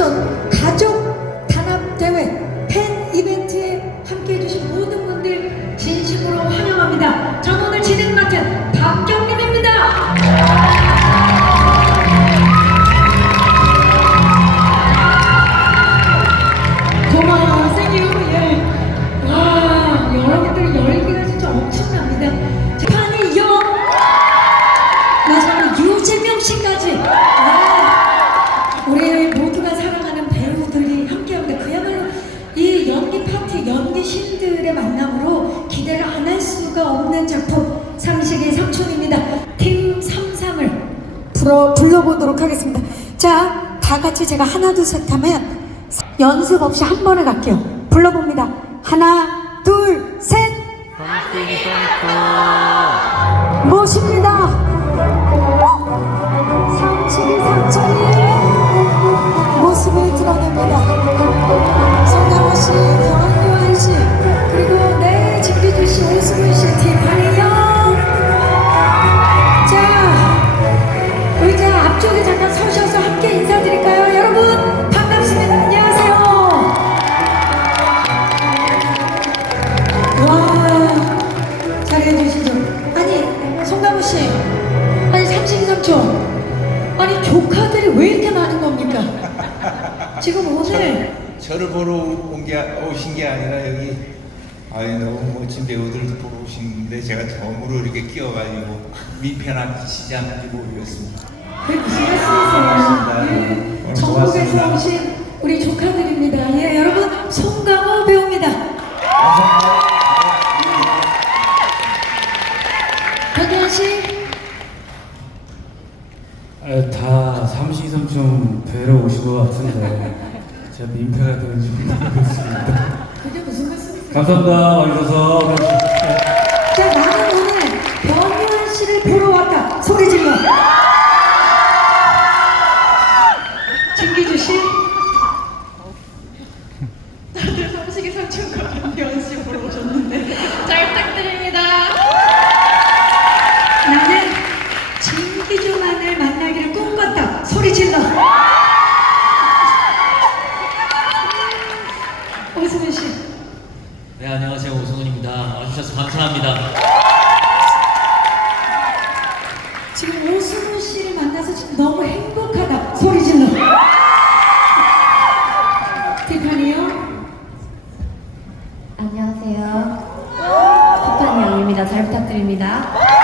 삼촌 가족 단합 대회 팬 이벤트에 함께 해주신 모든 분들 진심으로 환영합니다. 전 오늘 진행 맡은 박경림입니다. 고마워, 생유. 예. 와, 여러분들 열기가 진짜 엄청납니다. 판이 영. 마지막으로 유재명 씨까지. 불러, 불러보도록 하겠습니다. 자, 다 같이 제가 하나, 둘, 셋 하면 연습 없이 한 번에 갈게요. 불러봅니다. 하나, 둘, 셋! 모십니다. 아니, 조카들이 왜 이렇게 많은 겁니까? 지금 오늘, 저를 보러 온 게 오신 게 아니라 여기 아이 너무 멋진 배우들도 보러 오시는데 제가 처음으로 이렇게 끼어가지고 치지 않는지 모르겠습니다. 그게 무슨. 말씀이세요? 예, 전국에서 고맙습니다. 오신 우리 조카들입니다. 예, 여러분, 송강호 배우입니다. 변현 아, 다 삼시삼촌 뵈러 오신 것 같은데 제가 민폐가 되는지 모르겠습니다. 그게 무슨 말씀이세요? 감사합니다. 와주셔서. 자, 나는 오늘 변현 씨를 보러 왔다. 소리 질러. 진기주 씨, 다들 삼식이 삼촌과 변변 씨 보러 오셨는데 잘 부탁드립니다. 나는 진기주만을 만나기를 꿈꿨다. 소리 질러. 오승훈 씨. 네 안녕하세요 오승훈입니다. 와주셔서 감사합니다. 지금 오승훈 씨를 만나서 지금 너무 행복하다. 소리 질러. 티파니요? 안녕하세요. 티파니 영입니다. 잘 부탁드립니다.